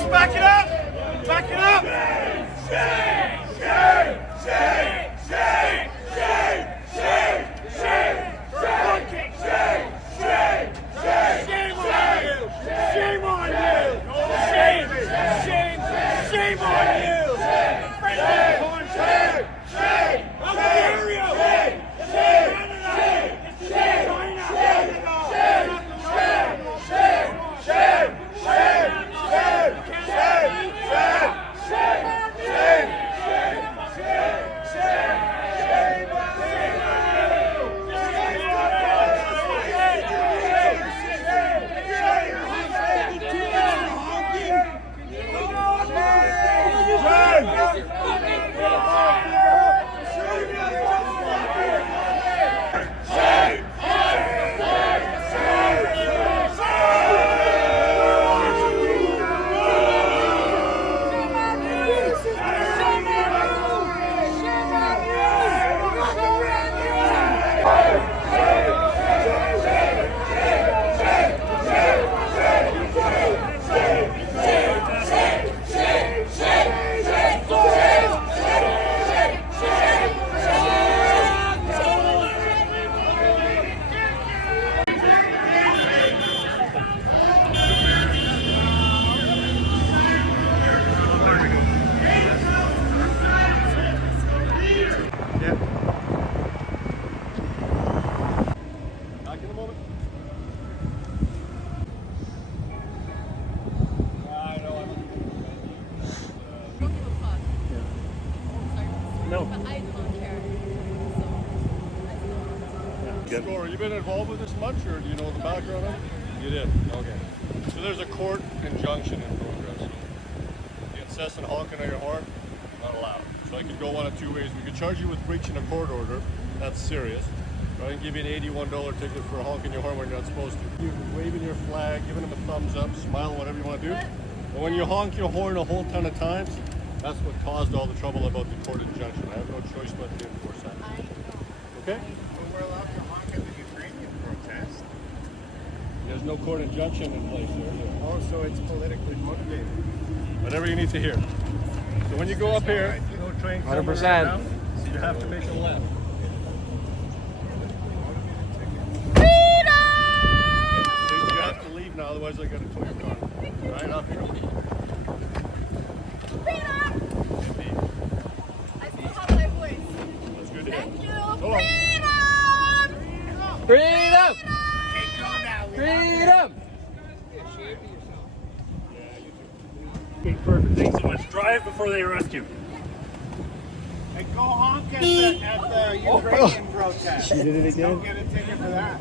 Police, back it up! Back it up! Shame! Shame! Shame! Shame! Shame! Shame! Shame! Honking! Shame! Shame! Shame! Shame on you! Shame on you! Shame! Shame on you! Shame! Shame! Ontario! Shame! Shame! Shame! No. But I don't care. So, Score, you been involved with this much, or do you know the background of it? You did? Okay. So there's a court injunction in progress. So the incessant honking of your horn, not allowed. So I could go one of two ways. We could charge you with breaching a court order. That's serious. Or I can give you an $81 ticket for honking your horn when you're not supposed to. You're waving your flag, giving them a thumbs up, smiling, whatever you want to do. And when you honk your horn a whole ton of times, that's what caused all the trouble about the court injunction. I have no choice but to enforce that. Okay? We're allowed to honk at the Ukrainian protest. There's no court injunction in place there. Oh, so it's politically motivated. Whatever you need to hear. So when you go up here, you go train 100%. So you have to make a left. So you have to leave now, otherwise I gotta tow your car. Right up here. I still have my voice. That's good to hear. Thank you. Go on. Freedom! Freedom! Freedom! Okay, perfect. Thanks so much. Drive before they arrest you. And go honk at the Ukrainian protest. She did it again? Don't get a ticket for that.